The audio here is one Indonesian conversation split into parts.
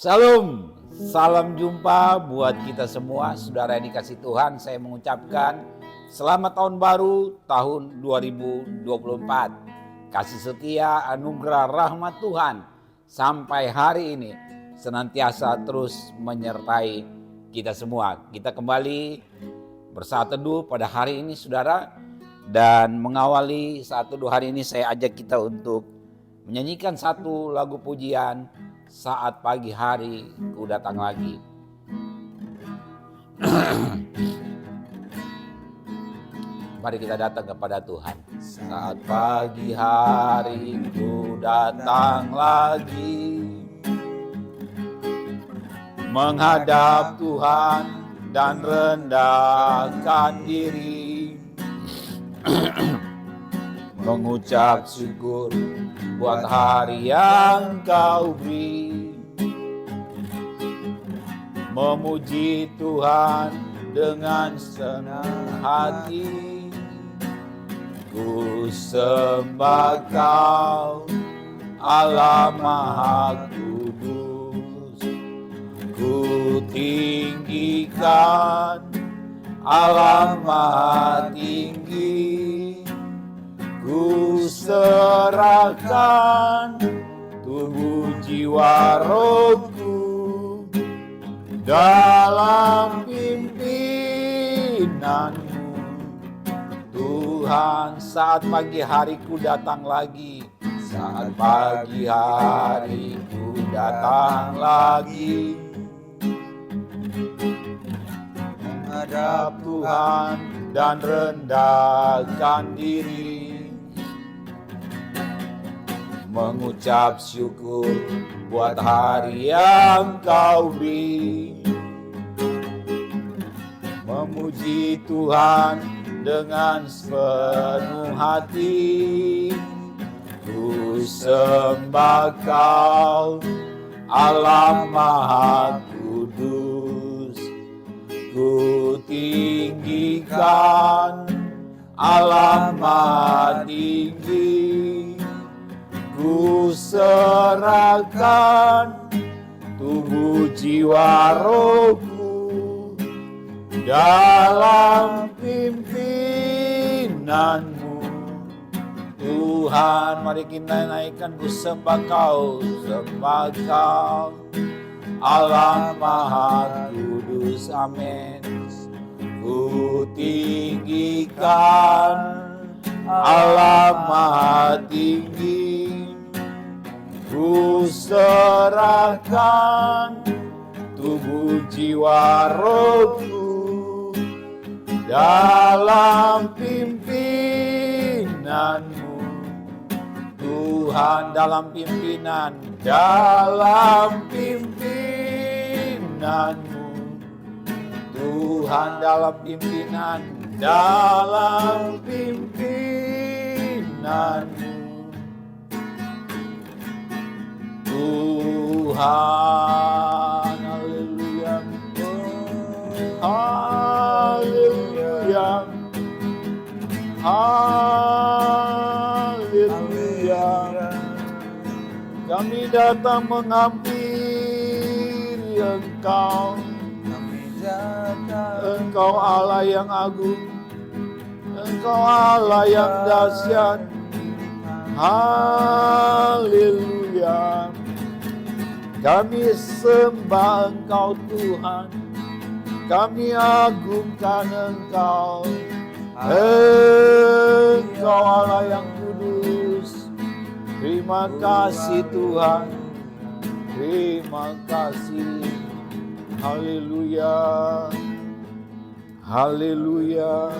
Shalom, salam jumpa buat kita semua, saudara yang dikasih Tuhan. Saya mengucapkan selamat tahun baru tahun 2024. Kasih setia, anugerah rahmat Tuhan sampai hari ini senantiasa terus menyertai kita semua. Kita kembali bersaat teduh pada hari ini saudara. Dan mengawali saat teduh hari ini saya ajak kita untuk menyanyikan satu lagu pujian. Saat pagi hari ku datang lagi. Mari kita datang kepada Tuhan. Saat pagi hari ku datang lagi, menghadap Tuhan dan rendahkan diri, mengucap syukur buat hari yang Kau beri, memuji Tuhan dengan senang hati. Ku sembah Kau, Allah Maha Kudus. Ku tinggikan Allah Maha Tinggi. Ku serahkan tubuh jiwa rohku dalam pimpinanmu. Tuhan, saat pagi hariku datang lagi. Saat pagi hariku datang lagi, menghadap Tuhan dan rendahkan diri, mengucap syukur buat hari yang Kau beri, memuji Tuhan dengan sepenuh hati. Ku sembah Kau, Allah Maha Kudus. Ku tinggikan Allah Maha Tinggi. Ku serahkan tubuh jiwa rohku dalam pimpinanmu. Tuhan, mari kita naikkan, ku sembah Kau, sembah Kau, Allah Maha Kudus, amin. Ku tinggikan Allah Maha Tinggi. Ku serahkan tubuh jiwa rohku dalam pimpinanmu. Tuhan, dalam pimpinan, dalam pimpinanmu. Tuhan, dalam pimpinan, dalam pimpinanmu. Tuhan, haleluya, haleluya, haleluya. Kami datang menghampiri Engkau. Engkau Allah yang agung, Engkau Allah yang dahsyat. Haleluya. Kami sembah Engkau Tuhan, kami agungkan Engkau. Engkau Allah yang kudus. Terima kasih Tuhan, terima kasih. Haleluya, haleluya,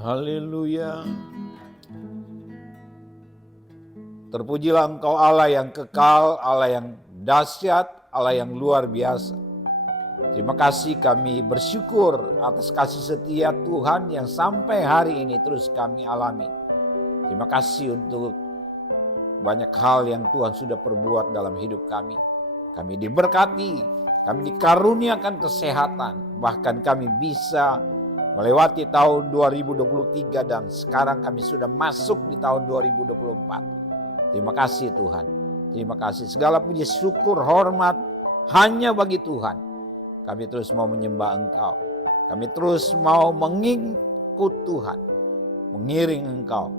haleluya. Terpujilah Engkau Allah yang kekal, Allah yang dahsyat, Allah yang luar biasa. Terima kasih, kami bersyukur atas kasih setia Tuhan yang sampai hari ini terus kami alami. Terima kasih untuk banyak hal yang Tuhan sudah perbuat dalam hidup kami. Kami diberkati, kami dikaruniakan kesehatan, bahkan kami bisa melewati tahun 2023 dan sekarang kami sudah masuk di tahun 2024. Terima kasih Tuhan. Terima kasih. Segala puji syukur, hormat hanya bagi Tuhan. Kami terus mau menyembah Engkau. Kami terus mau mengikut Tuhan, mengiring Engkau.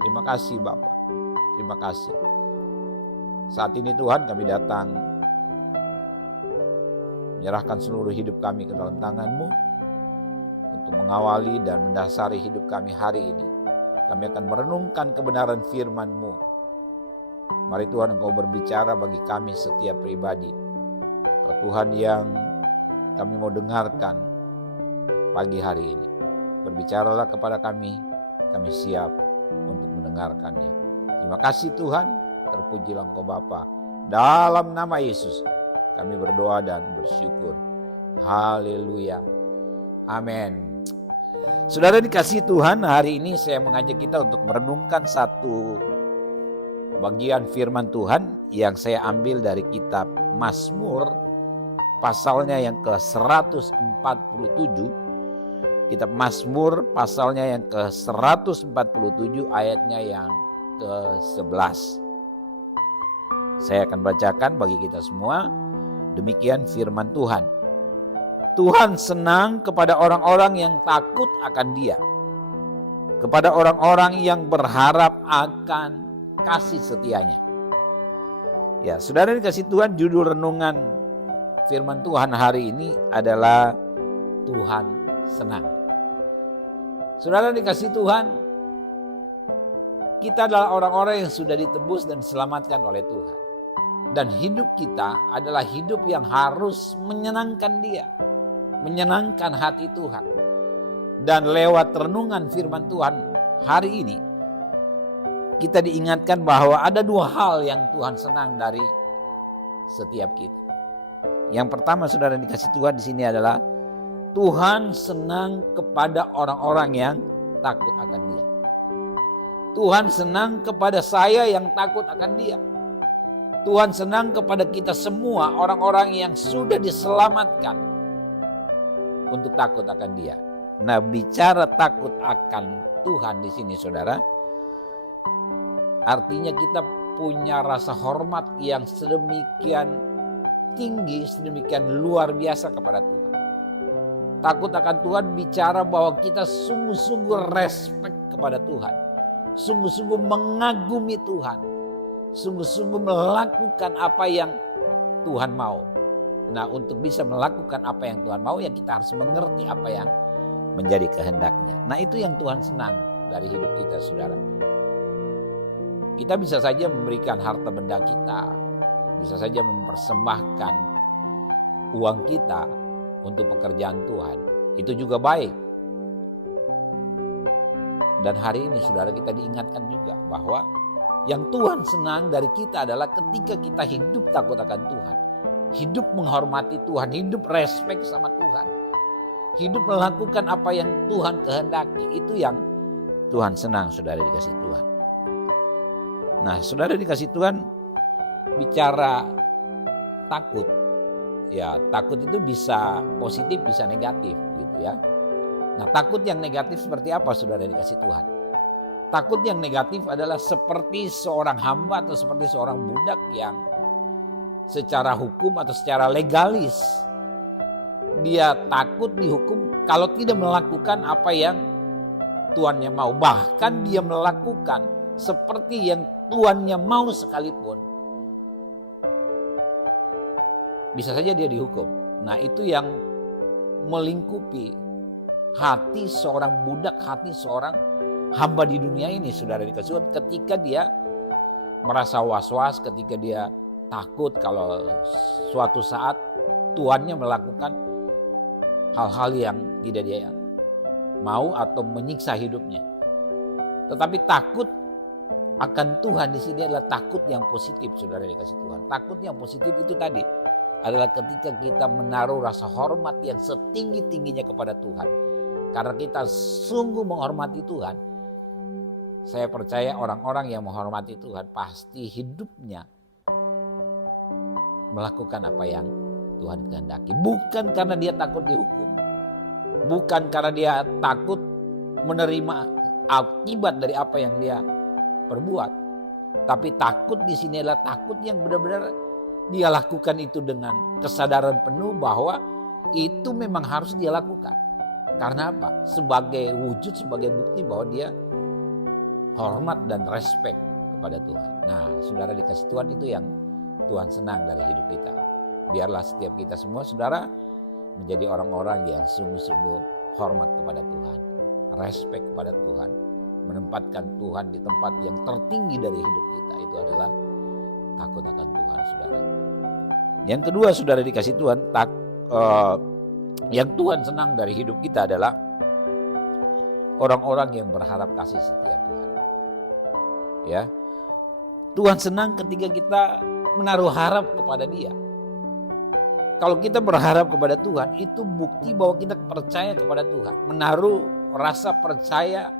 Terima kasih Bapa. Terima kasih. Saat ini Tuhan kami datang menyerahkan seluruh hidup kami ke dalam tangan-Mu untuk mengawali dan mendasari hidup kami hari ini. Kami akan merenungkan kebenaran firman-Mu. Mari Tuhan Engkau berbicara bagi kami setiap pribadi. Kau Tuhan yang kami mau dengarkan pagi hari ini. Berbicaralah kepada kami siap untuk mendengarkannya. Terima kasih Tuhan, terpujilah Engkau Bapa. Dalam nama Yesus kami berdoa dan bersyukur. Haleluya. Amin. Saudara dikasihi Tuhan, hari ini saya mengajak kita untuk merenungkan satu bagian firman Tuhan yang saya ambil dari kitab Mazmur pasalnya yang ke-147. Kitab Mazmur pasalnya yang ke-147 ayatnya yang ke-11. Saya akan bacakan bagi kita semua. Demikian firman Tuhan. Tuhan senang kepada orang-orang yang takut akan Dia, kepada orang-orang yang berharap akan kasih setianya. Ya, saudara dikasih Tuhan, judul renungan firman Tuhan hari ini adalah Tuhan senang. Saudara dikasih Tuhan, kita adalah orang-orang yang sudah ditebus dan diselamatkan oleh Tuhan. Dan hidup kita adalah hidup yang harus menyenangkan Dia, menyenangkan hati Tuhan. Dan lewat renungan firman Tuhan hari ini, kita diingatkan bahwa ada dua hal yang Tuhan senang dari setiap kita. Yang pertama saudara dikasih Tuhan di sini adalah Tuhan senang kepada orang-orang yang takut akan Dia. Tuhan senang kepada saya yang takut akan Dia. Tuhan senang kepada kita semua orang-orang yang sudah diselamatkan untuk takut akan Dia. Nah, bicara takut akan Tuhan di sini saudara, artinya kita punya rasa hormat yang sedemikian tinggi, sedemikian luar biasa kepada Tuhan. Takut akan Tuhan bicara bahwa kita sungguh-sungguh respect kepada Tuhan. Sungguh-sungguh mengagumi Tuhan. Sungguh-sungguh melakukan apa yang Tuhan mau. Nah, untuk bisa melakukan apa yang Tuhan mau, ya kita harus mengerti apa yang menjadi kehendaknya. Nah, itu yang Tuhan senang dari hidup kita saudara. Kita bisa saja memberikan harta benda kita, bisa saja mempersembahkan uang kita untuk pekerjaan Tuhan. Itu juga baik. Dan hari ini saudara kita diingatkan juga bahwa yang Tuhan senang dari kita adalah ketika kita hidup takut akan Tuhan. Hidup menghormati Tuhan, hidup respect sama Tuhan. Hidup melakukan apa yang Tuhan kehendaki. Itu yang Tuhan senang saudara dikasih Tuhan. Nah, saudara dikasih Tuhan, bicara takut. Ya, takut itu bisa positif, bisa negatif gitu ya. Nah, takut yang negatif seperti apa saudara dikasih Tuhan? Takut yang negatif adalah seperti seorang hamba atau seperti seorang budak yang secara hukum atau secara legalis dia takut dihukum kalau tidak melakukan apa yang tuannya mau. Bahkan dia melakukan seperti yang tuannya mau sekalipun, bisa saja dia dihukum. Nah, itu yang melingkupi hati seorang budak, hati seorang hamba di dunia ini saudara dikasih Tuhan, ketika dia merasa was-was, ketika dia takut kalau suatu saat tuannya melakukan hal-hal yang tidak dia mau atau menyiksa hidupnya. Tetapi takut akan Tuhan di sini adalah takut yang positif saudara dikasih Tuhan. Takut yang positif itu tadi adalah ketika kita menaruh rasa hormat yang setinggi-tingginya kepada Tuhan. Karena kita sungguh menghormati Tuhan. Saya percaya orang-orang yang menghormati Tuhan pasti hidupnya melakukan apa yang Tuhan kehendaki. Bukan karena dia takut dihukum. Bukan karena dia takut menerima akibat dari apa yang dia perbuat. Tapi takut di sini adalah takut yang benar-benar dia lakukan itu dengan kesadaran penuh bahwa itu memang harus dia lakukan. Karena apa? Sebagai wujud, sebagai bukti bahwa dia hormat dan respect kepada Tuhan. Nah, saudara dikasih Tuhan, itu yang Tuhan senang dari hidup kita. Biarlah setiap kita semua, saudara, menjadi orang-orang yang sungguh-sungguh hormat kepada Tuhan, respect kepada Tuhan, menempatkan Tuhan di tempat yang tertinggi dari hidup kita. Itu adalah takut akan Tuhan, saudara. Yang kedua, saudara dikasih Tuhan, yang Tuhan senang dari hidup kita adalah orang-orang yang berharap kasih setia Tuhan. Ya, Tuhan senang ketika kita menaruh harap kepada Dia. Kalau kita berharap kepada Tuhan, itu bukti bahwa kita percaya kepada Tuhan, menaruh rasa percaya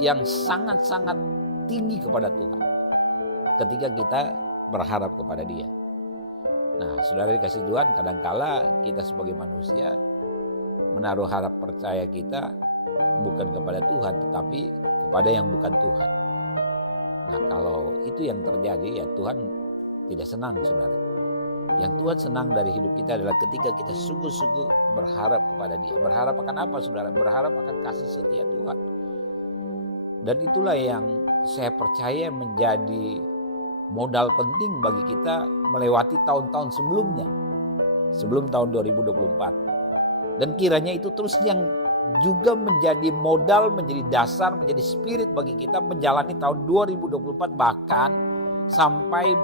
yang sangat-sangat tinggi kepada Tuhan ketika kita berharap kepada Dia. Nah, saudara dikasih Tuhan, kadangkala kita sebagai manusia menaruh harap percaya kita bukan kepada Tuhan, tetapi kepada yang bukan Tuhan. Nah, kalau itu yang terjadi, ya Tuhan tidak senang, saudara. Yang Tuhan senang dari hidup kita adalah ketika kita sungguh-sungguh berharap kepada Dia. Berharap akan apa, saudara? Berharap akan kasih setia Tuhan. Dan itulah yang saya percaya menjadi modal penting bagi kita melewati tahun-tahun sebelumnya. Sebelum tahun 2024. Dan kiranya itu terus yang juga menjadi modal, menjadi dasar, menjadi spirit bagi kita menjalani tahun 2024, bahkan sampai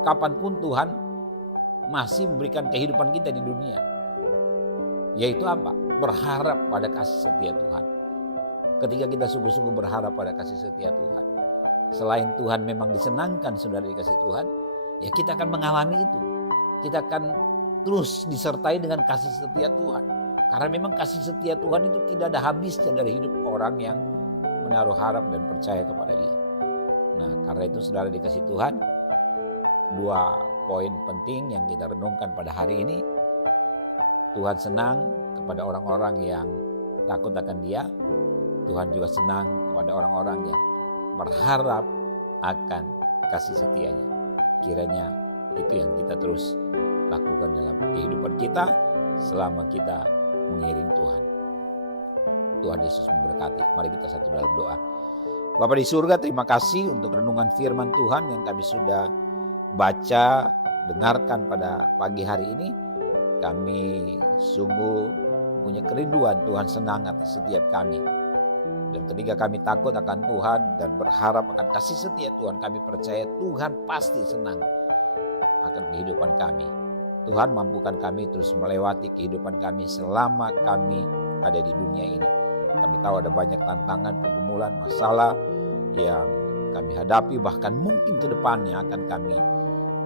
kapanpun Tuhan masih memberikan kehidupan kita di dunia. Yaitu apa? Berharap pada kasih setia Tuhan. Ketika kita sungguh-sungguh berharap pada kasih setia Tuhan, selain Tuhan memang disenangkan, saudara dikasih Tuhan, ya kita akan mengalami itu. Kita akan terus disertai dengan kasih setia Tuhan. Karena memang kasih setia Tuhan itu tidak ada habisnya dari hidup orang yang menaruh harap dan percaya kepada Dia. Nah, karena itu saudara dikasih Tuhan, dua poin penting yang kita renungkan pada hari ini. Tuhan senang kepada orang-orang yang takut akan Dia. Tuhan juga senang kepada orang-orang yang berharap akan kasih setianya. Kiranya itu yang kita terus lakukan dalam kehidupan kita selama kita mengiring Tuhan. Tuhan Yesus memberkati. Mari kita satu dalam doa. Bapa di surga, terima kasih untuk renungan firman Tuhan yang kami sudah baca, dengarkan pada pagi hari ini. Kami sungguh punya kerinduan Tuhan senang atas setiap kami. Dan ketika kami takut akan Tuhan dan berharap akan kasih setia Tuhan, kami percaya Tuhan pasti senang akan kehidupan kami. Tuhan, mampukan kami terus melewati kehidupan kami selama kami ada di dunia ini. Kami tahu ada banyak tantangan, pergumulan, masalah yang kami hadapi, bahkan mungkin ke depannya akan kami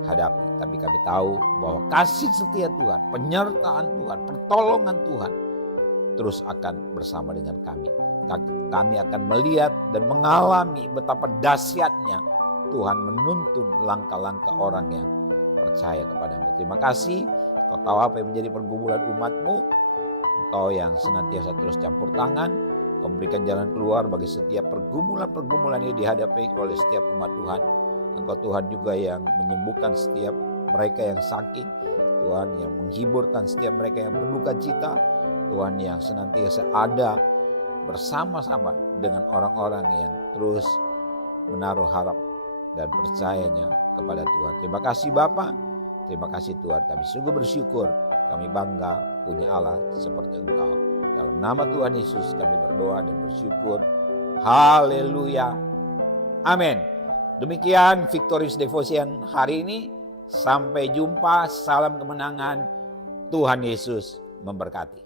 hadapi. Tapi kami tahu bahwa kasih setia Tuhan, penyertaan Tuhan, pertolongan Tuhan terus akan bersama dengan kami. Kami akan melihat dan mengalami betapa dahsyatnya Tuhan menuntun langkah-langkah orang yang percaya kepadamu. Terima kasih, Kau tahu apa yang menjadi pergumulan umat-Mu. Engkau yang senantiasa terus campur tangan, Kau memberikan jalan keluar bagi setiap pergumulan-pergumulan yang dihadapi oleh setiap umat Tuhan. Engkau Tuhan juga yang menyembuhkan setiap mereka yang sakit, Tuhan yang menghiburkan setiap mereka yang berduka cita, Tuhan yang senantiasa ada bersama-sama dengan orang-orang yang terus menaruh harap dan percayanya kepada Tuhan. Terima kasih Bapa, terima kasih Tuhan. Kami sungguh bersyukur, kami bangga punya Allah seperti Engkau. Dalam nama Tuhan Yesus kami berdoa dan bersyukur. Haleluya. Amin. Demikian Victorious Devotion hari ini. Sampai jumpa, salam kemenangan. Tuhan Yesus memberkati.